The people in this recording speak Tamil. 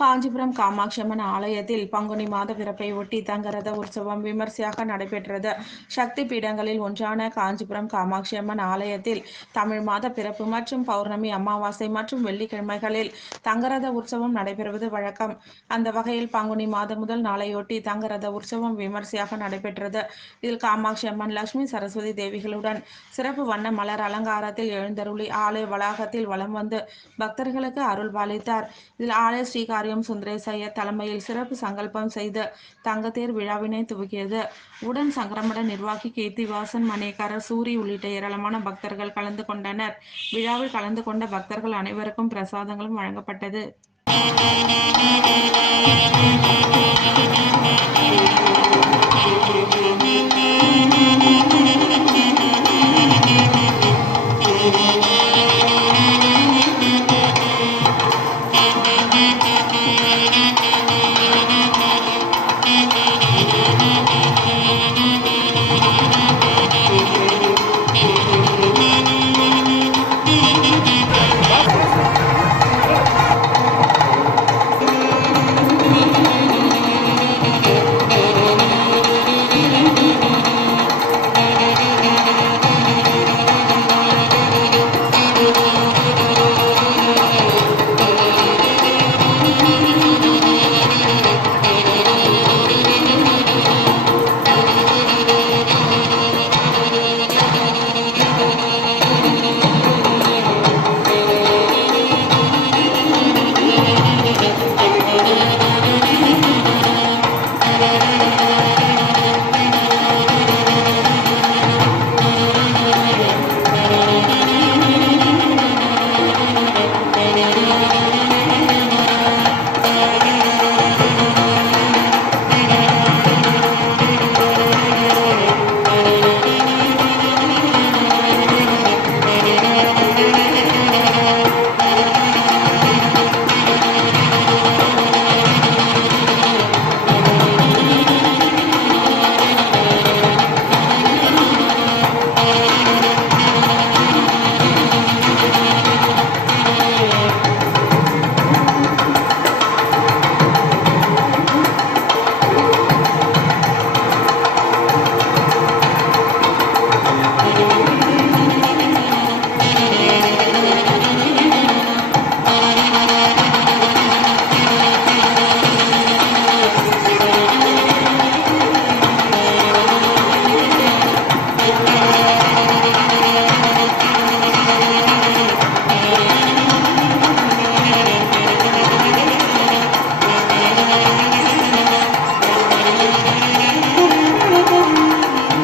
காஞ்சிபுரம் காமாட்சி அம்மன் ஆலயத்தில் பங்குனி மாத பிறப்பை ஒட்டி தங்கரத உற்சவம் விமர்சையாக நடைபெற்றது. சக்தி பீடங்களில் ஒன்றான காஞ்சிபுரம் காமாட்சி அம்மன் ஆலயத்தில் தமிழ் மாத பிறப்பு மற்றும் பௌர்ணமி, அமாவாசை மற்றும் வெள்ளிக்கிழமைகளில் தங்கரத உற்சவம் நடைபெறுவது வழக்கம். அந்த வகையில் பங்குனி மாதம் முதல் நாளையொட்டி தங்கரத உற்சவம் விமர்சையாக நடைபெற்றது. இதில் காமாட்சி அம்மன் லட்சுமி சரஸ்வதி தேவிகளுடன் சிறப்பு வண்ண மலர் அலங்காரத்தில் எழுந்தருளி ஆலய வளாகத்தில் வலம் வந்து பக்தர்களுக்கு அருள் பாலித்தார். இதில் ஆலய ஸ்ரீகாரியம் சுந்தரேச ஐயர் தலைமையில் சிறப்பு சங்கல்பம் செய்து தங்கத்தேர் விழாவினை துவக்கியது. உடன் சங்கரமட நிர்வாகி கீர்த்திவாசன், மணியக்காரர், சூரி உள்ளிட்ட ஏராளமான பக்தர்கள் கலந்து கொண்டனர். விழாவில் கலந்து கொண்ட பக்தர்கள் அனைவருக்கும் பிரசாதங்களும் வழங்கப்பட்டது.